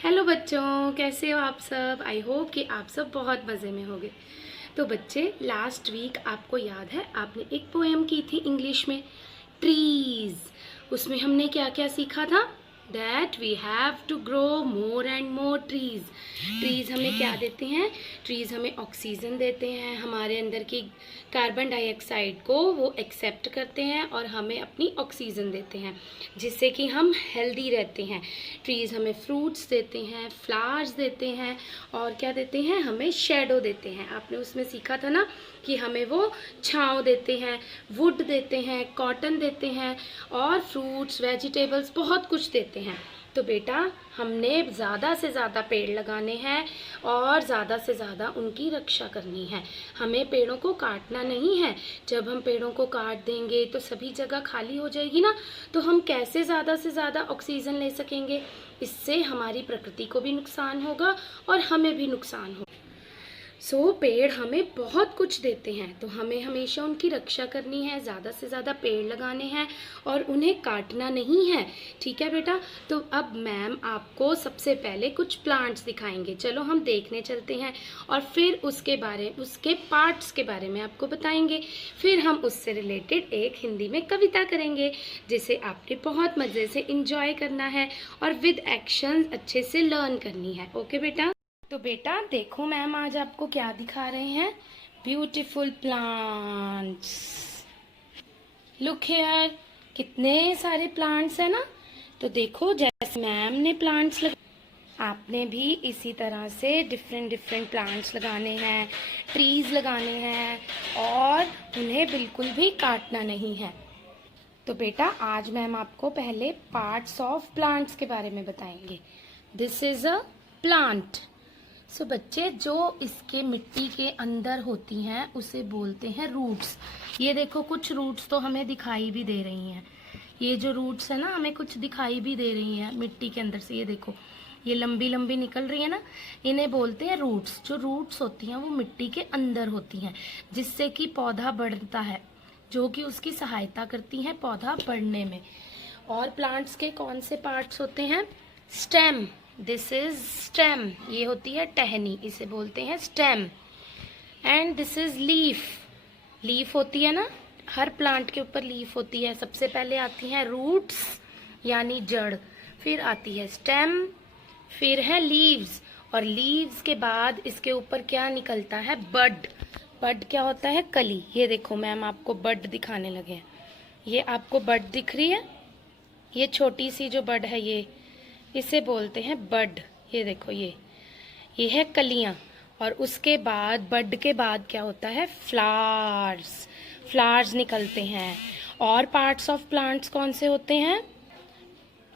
Hello बच्चों, कैसे हो आप सब। आई होप कि आप सब बहुत मज़े में होंगे। तो बच्चे, लास्ट वीक आपको याद है आपने एक पोएम की थी इंग्लिश में, ट्रीज। उसमें हमने क्या क्या सीखा था? That we have to grow more and more trees. Trees हमें क्या देते हैं? ट्रीज हमें ऑक्सीजन देते हैं, हमारे अंदर की कार्बन डाइऑक्साइड को वो एक्सेप्ट करते हैं और हमें अपनी ऑक्सीजन देते हैं, जिससे कि हम हेल्दी रहते हैं। ट्रीज हमें फ्रूट्स देते हैं, फ्लावर्स देते हैं, और क्या देते हैं? हमें शेडो देते हैं। आपने उसमें सीखा था ना कि हमें वो छांव देते हैं, वुड देते हैं, कॉटन देते हैं, और फ्रूट्स, वेजिटेबल्स बहुत कुछ देते हैं। तो बेटा, हमने ज़्यादा से ज़्यादा पेड़ लगाने हैं और ज़्यादा से ज़्यादा उनकी रक्षा करनी है। हमें पेड़ों को काटना नहीं है। जब हम पेड़ों को काट देंगे तो सभी जगह खाली हो जाएगी ना, तो हम कैसे ज़्यादा से ज़्यादा ऑक्सीजन ले सकेंगे? इससे हमारी प्रकृति को भी नुकसान होगा और हमें भी नुकसान होगा। पेड़ हमें बहुत कुछ देते हैं, तो हमें हमेशा उनकी रक्षा करनी है, ज़्यादा से ज़्यादा पेड़ लगाने हैं और उन्हें काटना नहीं है। ठीक है बेटा? तो अब मैम आपको सबसे पहले कुछ प्लांट्स दिखाएंगे। चलो हम देखने चलते हैं और फिर उसके पार्ट्स के बारे में आपको बताएंगे। फिर हम उससे रिलेटेड एक हिंदी में कविता करेंगे, जिसे आपने बहुत मज़े से इंजॉय करना है और विद एक्शन अच्छे से लर्न करनी है। ओके बेटा? तो बेटा देखो, मैम आज आपको क्या दिखा रहे हैं? Beautiful plants. लुक हेयर, कितने सारे प्लांट्स हैं ना। तो देखो, जैसे मैम ने प्लांट्स आपने भी इसी तरह से डिफरेंट डिफरेंट प्लांट्स लगाने हैं, ट्रीज लगाने हैं, और उन्हें बिल्कुल भी काटना नहीं है। तो बेटा आज मैम आपको पहले पार्ट्स ऑफ प्लांट्स के बारे में बताएंगे। This is a plant. बच्चे, जो इसके मिट्टी के अंदर होती हैं उसे बोलते हैं रूट्स। ये देखो, कुछ रूट्स तो हमें दिखाई भी दे रही हैं। ये जो रूट्स है ना, हमें कुछ दिखाई भी दे रही हैं मिट्टी के अंदर से। ये देखो, ये लंबी लंबी निकल रही है ना, इन्हें बोलते हैं रूट्स। जो रूट्स होती हैं वो मिट्टी के अंदर होती हैं, जिससे कि पौधा बढ़ता है, जो कि उसकी सहायता करती हैं पौधा बढ़ने में। और प्लांट्स के कौन से पार्ट्स होते हैं? स्टेम। This is stem. ये होती है टहनी, इसे बोलते हैं stem. And this is leaf. Leaf होती है ना, हर प्लांट के ऊपर लीफ होती है। सबसे पहले आती हैं रूट्स यानी जड़, फिर आती है स्टेम, फिर है लीव्स, और लीव्स के बाद इसके ऊपर क्या निकलता है? बड। बड क्या होता है? कली। ये देखो, मैम आपको बड दिखाने लगे हैं। ये आपको बड दिख रही है? ये छोटी सी जो बड है, ये इसे बोलते हैं बड। ये देखो, ये है कलियां। और उसके बाद, बड के बाद क्या होता है? फ्लावर्स। फ्लावर्स निकलते हैं। और पार्ट्स ऑफ प्लांट्स कौन से होते हैं?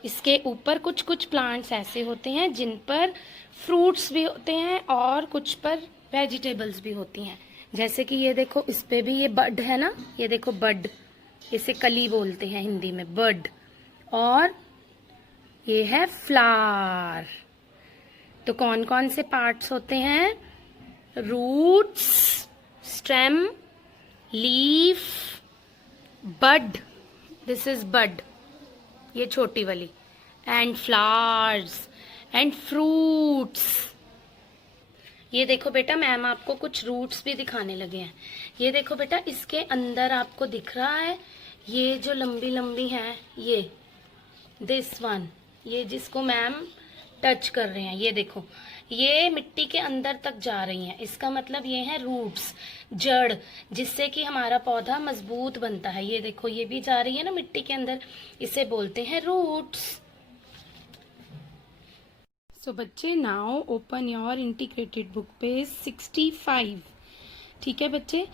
इसके ऊपर कुछ कुछ प्लांट्स ऐसे होते हैं जिन पर फ्रूट्स भी होते हैं और कुछ पर वेजिटेबल्स भी होती हैं। जैसे कि ये देखो, इस पे भी ये बड है ना, ये देखो बड, इसे कली बोलते हैं हिंदी में, बड। और ये है फ्लावर। तो कौन कौन से पार्ट्स होते हैं? Roots, stem, leaf, bud, this is bud, ये छोटी वाली, एंड फ्लावर्स एंड फ्रूट्स। ये देखो बेटा, मैम आपको कुछ रूट्स भी दिखाने लगे हैं। ये देखो बेटा, इसके अंदर आपको दिख रहा है ये जो लंबी लंबी है, ये दिस वन, ये जिसको मैम टच कर रहे हैं, ये देखो, ये मिट्टी के अंदर तक जा रही हैं। इसका मतलब ये है रूट्स, जड़, जिससे कि हमारा पौधा मजबूत बनता है। ये देखो, ये भी जा रही है ना मिट्टी के अंदर, इसे बोलते हैं रूट्स। बच्चे, now open your integrated book page 65। ठीक है बच्चे?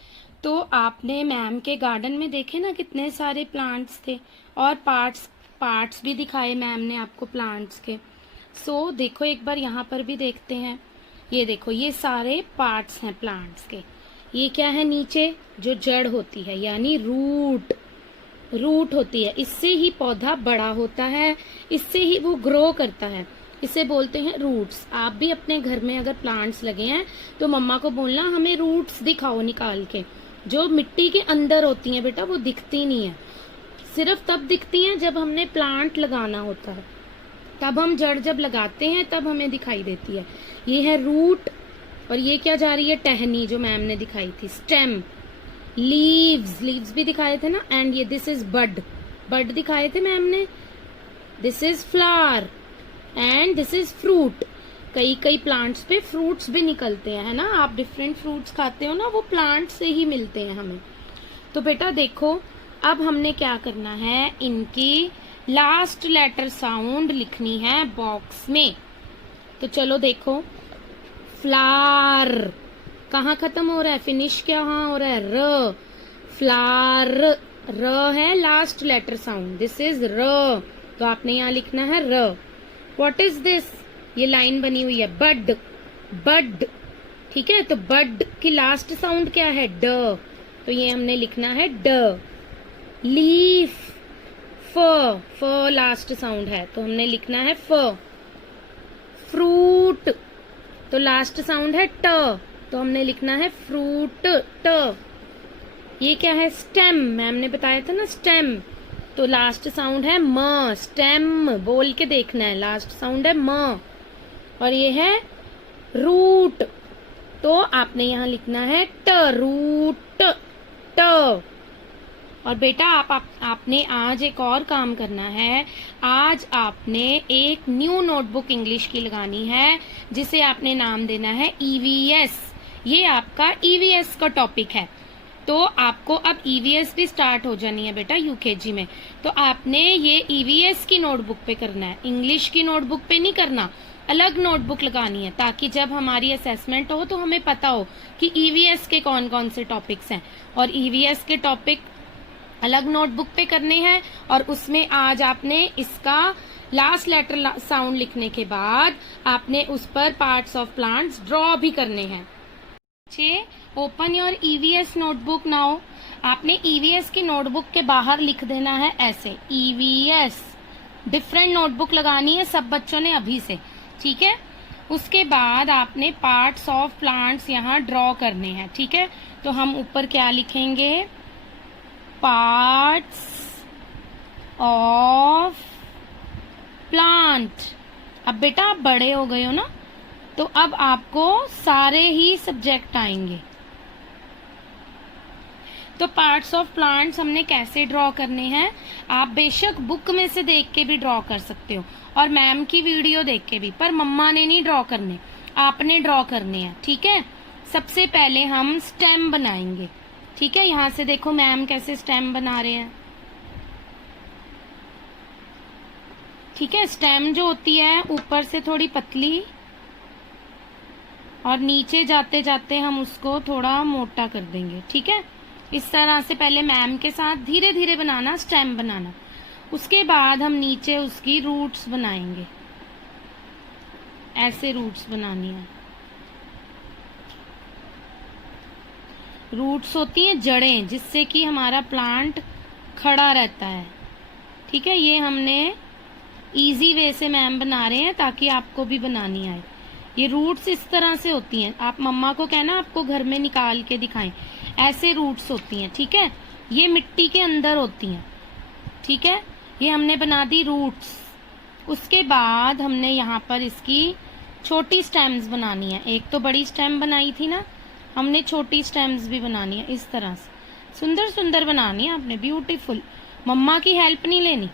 तो आपने मैम के गार्डन में देखे ना कितने सारे प्लांट्स थे, और पार्ट्स भी दिखाए मैम ने आपको प्लांट्स के। देखो, एक बार यहाँ पर भी देखते हैं। ये देखो, ये सारे पार्ट्स हैं प्लांट्स के। ये क्या है? नीचे जो जड़ होती है यानी रूट होती है, इससे ही पौधा बड़ा होता है, इससे ही वो ग्रो करता है, इसे बोलते हैं रूट्स। आप भी अपने घर में अगर प्लांट्स लगे हैं तो मम्मा को बोलना हमें रूट्स दिखाओ निकाल के। जो मिट्टी के अंदर होती हैं बेटा, वो दिखती नहीं है, सिर्फ तब दिखती हैं जब हमने प्लांट लगाना होता है। तब हम जड़ जब लगाते हैं तब हमें दिखाई देती है। ये है रूट, और ये क्या जा रही है, टहनी जो मैम ने दिखाई थी, स्टेम। लीव्स, लीव्स भी दिखाए थे ना, एंड ये दिस इज बड, बड दिखाए थे मैम ने। This is flower and this is fruit. कई कई प्लांट्स पे फ्रूट्स भी निकलते हैं, है ना, आप डिफरेंट फ्रूट्स खाते हो ना, वो प्लांट से ही मिलते हैं हमें। तो बेटा देखो, अब हमने क्या करना है, इनकी लास्ट लेटर साउंड लिखनी है बॉक्स में। तो चलो देखो, फ्लावर कहाँ खत्म हो रहा है, फिनिश क्या हाँ हो रहा है, र, फ्लावर, र है last letter sound, this is र, तो आपने यहाँ लिखना है र। व्हाट इज दिस, ये लाइन बनी हुई है, बड, बड, ठीक है, तो बड की लास्ट साउंड क्या है, ड, तो ये हमने लिखना है ड। लीफ, फ, फ लास्ट साउंड है, तो हमने लिखना है फ। फ्रूट, तो लास्ट साउंड है ट, तो हमने लिखना है फ्रूट, ट। ये क्या है, स्टेम, मैम ने बताया था ना स्टेम, तो लास्ट साउंड है म, स्टेम, बोल के देखना है, लास्ट साउंड है म। और ये है रूट, तो आपने यहाँ लिखना है ट, रूट, ट। और बेटा आपने आज एक और काम करना है, आज आपने एक न्यू नोटबुक इंग्लिश की लगानी है, जिसे आपने नाम देना है ईवीएस। ये आपका ईवीएस का टॉपिक है, तो आपको अब ईवीएस भी स्टार्ट हो जानी है बेटा यूकेजी में। तो आपने ये ईवीएस की नोटबुक पे करना है, इंग्लिश की नोटबुक पे नहीं करना, अलग नोटबुक लगानी है, ताकि जब हमारी असेसमेंट हो तो हमें पता हो कि ईवीएस के कौन कौन से टॉपिक्स हैं। और ईवीएस के टॉपिक अलग नोटबुक पे करने हैं, और उसमें आज आपने इसका लास्ट लेटर साउंड लिखने के बाद आपने उस पर पार्ट्स ऑफ प्लांट्स ड्रॉ भी करने हैं। Open your EVS notebook now. आपने ईवीएस की नोटबुक के बाहर लिख देना है ऐसे, ईवीएस। डिफरेंट नोटबुक लगानी है सब बच्चों ने अभी से, ठीक है। उसके बाद आपने पार्ट्स ऑफ प्लांट्स यहाँ ड्रॉ करने हैं, ठीक है। तो हम ऊपर क्या लिखेंगे, पार्ट्स ऑफ प्लांट। अब बेटा आप बड़े हो गए हो ना, तो अब आपको सारे ही सब्जेक्ट आएंगे। तो पार्ट्स ऑफ प्लांट्स हमने कैसे ड्रॉ करने हैं, आप बेशक बुक में से देख के भी ड्रॉ कर सकते हो और मैम की वीडियो देख के भी, पर मम्मा ने नहीं ड्रॉ करने, आपने ड्रॉ करने हैं, ठीक है। सबसे पहले हम स्टेम बनाएंगे, ठीक है। यहाँ से देखो मैम कैसे स्टेम बना रहे हैं, ठीक है। स्टेम जो होती है ऊपर से थोड़ी पतली, और नीचे जाते जाते हम उसको थोड़ा मोटा कर देंगे, ठीक है। इस तरह से पहले मैम के साथ धीरे धीरे बनाना, स्टेम बनाना। उसके बाद हम नीचे उसकी रूट्स बनाएंगे, ऐसे रूट्स बनानी है। रूट्स होती हैं जड़ें, जिससे कि हमारा प्लांट खड़ा रहता है, ठीक है। ये हमने इजी वे से मैम बना रहे हैं ताकि आपको भी बनानी आए। ये रूट्स इस तरह से होती हैं, आप मम्मा को कहना आपको घर में निकाल के दिखाएं, ऐसे रूट्स होती हैं, ठीक है। ये मिट्टी के अंदर होती हैं, ठीक है। ये हमने बना दी रूट्स। उसके बाद हमने यहाँ पर इसकी छोटी स्टेम्स बनानी है। एक तो बड़ी स्टेम बनाई थी ना, हमने छोटी स्टेम्स भी बनानी है, इस तरह से सुंदर सुंदर बनानी है आपने, ब्यूटीफुल। मम्मा की हेल्प नहीं लेनी,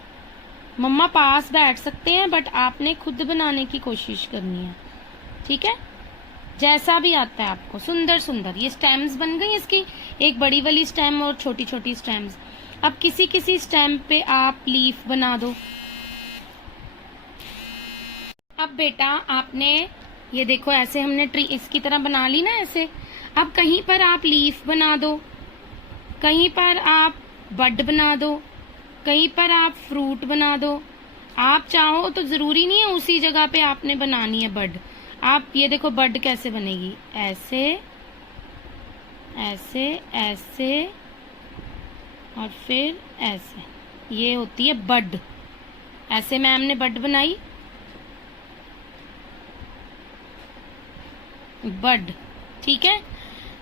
मम्मा पास बैठ सकते हैं, बट आपने खुद बनाने की कोशिश करनी है, ठीक है। जैसा भी आता है आपको, सुंदर सुंदर। ये स्टेम्स बन गई इसकी, एक बड़ी वाली स्टेम और छोटी छोटी स्टेम्स। अब किसी किसी स्टेम पे आप लीफ बना दो। अब बेटा आपने ये देखो, ऐसे हमने ट्री इसकी तरह बना ली ना ऐसे। अब कहीं पर आप लीफ बना दो, कहीं पर आप बड बना दो, कहीं पर आप फ्रूट बना दो। आप चाहो तो जरूरी नहीं है उसी जगह पे आपने बनानी है बड। आप ये देखो बड कैसे बनेगी, ऐसे ऐसे ऐसे और फिर ऐसे, ये होती है बड। ऐसे मैम ने बड बनाई, बड, ठीक है।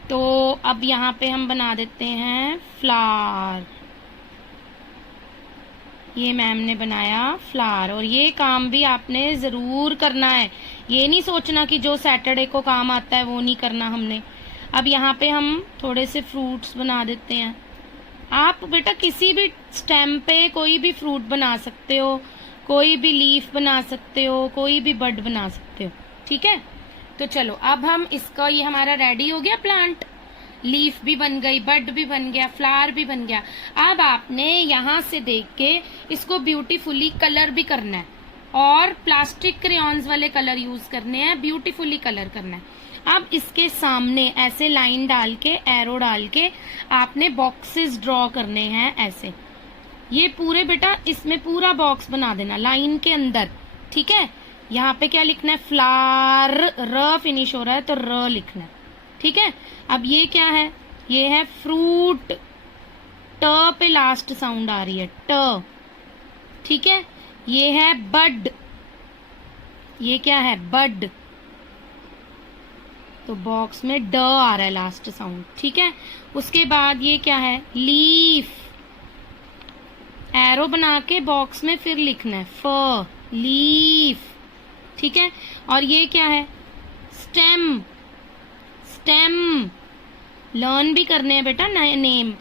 तो अब यहाँ पे हम बना देते हैं फ्लावर, ये मैम ने बनाया फ्लावर। और ये काम भी आपने ज़रूर करना है, ये नहीं सोचना कि जो सैटरडे को काम आता है वो नहीं करना हमने। अब यहाँ पे हम थोड़े से फ्रूट्स बना देते हैं। आप बेटा किसी भी स्टेम पे कोई भी फ्रूट बना सकते हो, कोई भी लीफ बना सकते हो, कोई भी बड बना सकते हो, ठीक है। तो चलो अब हम इसका, ये हमारा रेडी हो गया प्लांट, लीफ भी बन गई, बड भी बन गया, फ्लावर भी बन गया। अब आपने यहाँ से देख के इसको ब्यूटीफुली कलर भी करना है और प्लास्टिक क्रेयॉन्स वाले कलर यूज करने हैं, ब्यूटीफुली कलर करना है। अब इसके सामने ऐसे लाइन डाल के, एरो डाल के आपने बॉक्सेस ड्रॉ करने हैं ऐसे। ये पूरे बेटा इसमें पूरा बॉक्स बना देना लाइन के अंदर, ठीक है। यहाँ पे क्या लिखना है, फ्लावर, र फिनिश हो रहा है तो र लिखना है, ठीक है। अब ये क्या है, ये है फ्रूट, ट पे लास्ट साउंड आ रही है, ट, ठीक है। ये है बड, ये क्या है, बड, तो बॉक्स में ड आ रहा है लास्ट साउंड, ठीक है। उसके बाद ये क्या है, लीफ, एरो बना के बॉक्स में फिर लिखना है फ, लीफ, ठीक है। और ये क्या है, स्टेम, स्टेम, लर्न भी करने हैं बेटा नेम,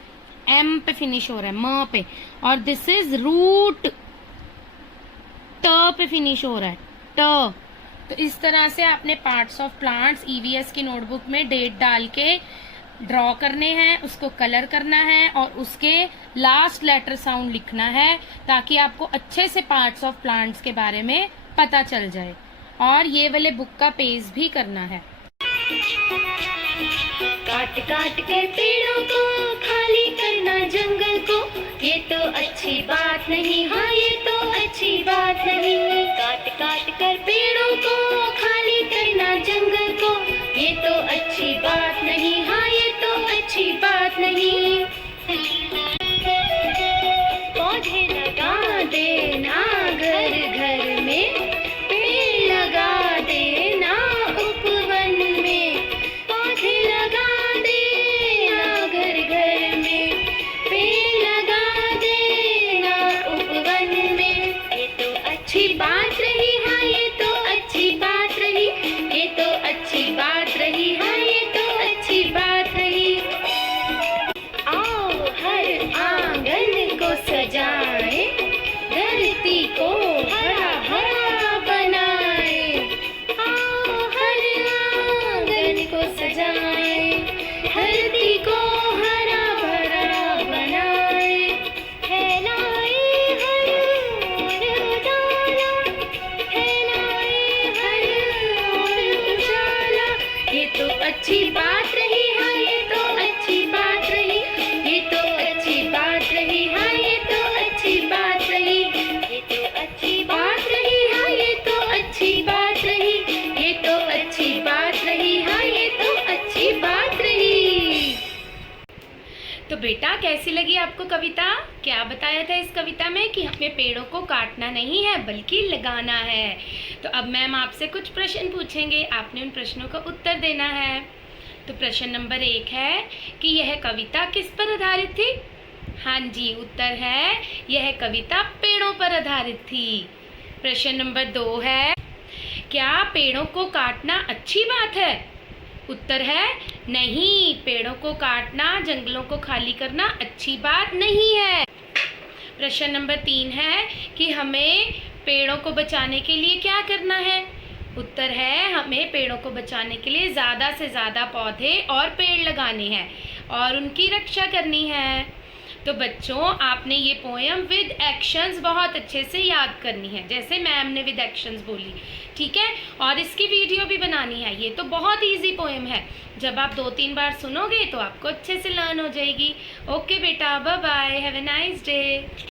एम पे फिनिश हो रहा है, म पे। और दिस इज रूट, ट पे फिनिश हो रहा है, ट। तो इस तरह से आपने पार्ट्स ऑफ प्लांट्स ईवीएस की नोटबुक में डेट डाल के ड्रॉ करने हैं, उसको कलर करना है और उसके लास्ट लेटर साउंड लिखना है, ताकि आपको अच्छे से पार्ट्स ऑफ प्लांट्स के बारे में पता चल जाए। और ये वाले बुक का पेज भी करना है। काट काट कर पेड़ों को खाली करना जंगल को, ये तो अच्छी बात नहीं, हाँ ये तो अच्छी बात नहीं। काट काट कर पेड़ों को खाली करना जंगल को, ये तो अच्छी बात नहीं, हाँ ये तो अच्छी बात नहीं। पौधे लगा देना घर घर में, पेड़ लगा देना उपवन में। पौधे लगा देना घर घर में, पेड़ लगा देना उपवन में। ये तो अच्छी बात रही, हाँ ये तो अच्छी बात रही, ये तो अच्छी बात रही, हाँ ये तो अच्छी बात रही। आओ हर आंगन को सजाए, धरती को हरा भरा बनाए। आओ हर आंगन को सजाए, धरती को हरा भरा बनाए। फैलाए हर ओर उजाला, फैलाए हर ओर उजाला। ये तो अच्छी बात रही, हाँ ये तो अच्छी बात रही, ये तो अच्छी बात रही, हाँ ये तो अच्छी बात रही, ये तो अच्छी बात रही, हाँ ये तो अच्छी बात रही, ये तो अच्छी बात रही, हाँ ये तो अच्छी बात रही। तो बेटा कैसी लगी आपको कविता? क्या बताया था इस कविता में कि हमें पेड़ों को काटना नहीं है बल्कि लगाना है। तो अब मैम आपसे कुछ प्रश्न पूछेंगे, आपने उन प्रश्नों का उत्तर देना है। तो प्रश्न नंबर 1 है कि यह कविता किस पर आधारित थी? हाँ जी, उत्तर है यह कविता पेड़ों पर आधारित थी। प्रश्न नंबर 2 है, क्या पेड़ों को काटना अच्छी बात है? उत्तर है नहीं, पेड़ों को काटना, जंगलों को खाली करना अच्छी बात नहीं है। प्रश्न नंबर 3 है कि हमें पेड़ों को बचाने के लिए क्या करना है? उत्तर है हमें पेड़ों को बचाने के लिए ज़्यादा से ज़्यादा पौधे और पेड़ लगाने हैं और उनकी रक्षा करनी है। तो बच्चों आपने ये पोएम विद एक्शंस बहुत अच्छे से याद करनी है, जैसे मैम ने विद एक्शंस बोली, ठीक है। और इसकी वीडियो भी बनानी है। ये तो बहुत इजी पोएम है, जब आप 2-3 बार सुनोगे तो आपको अच्छे से लर्न हो जाएगी। ओके बेटा, bye bye, have a nice day.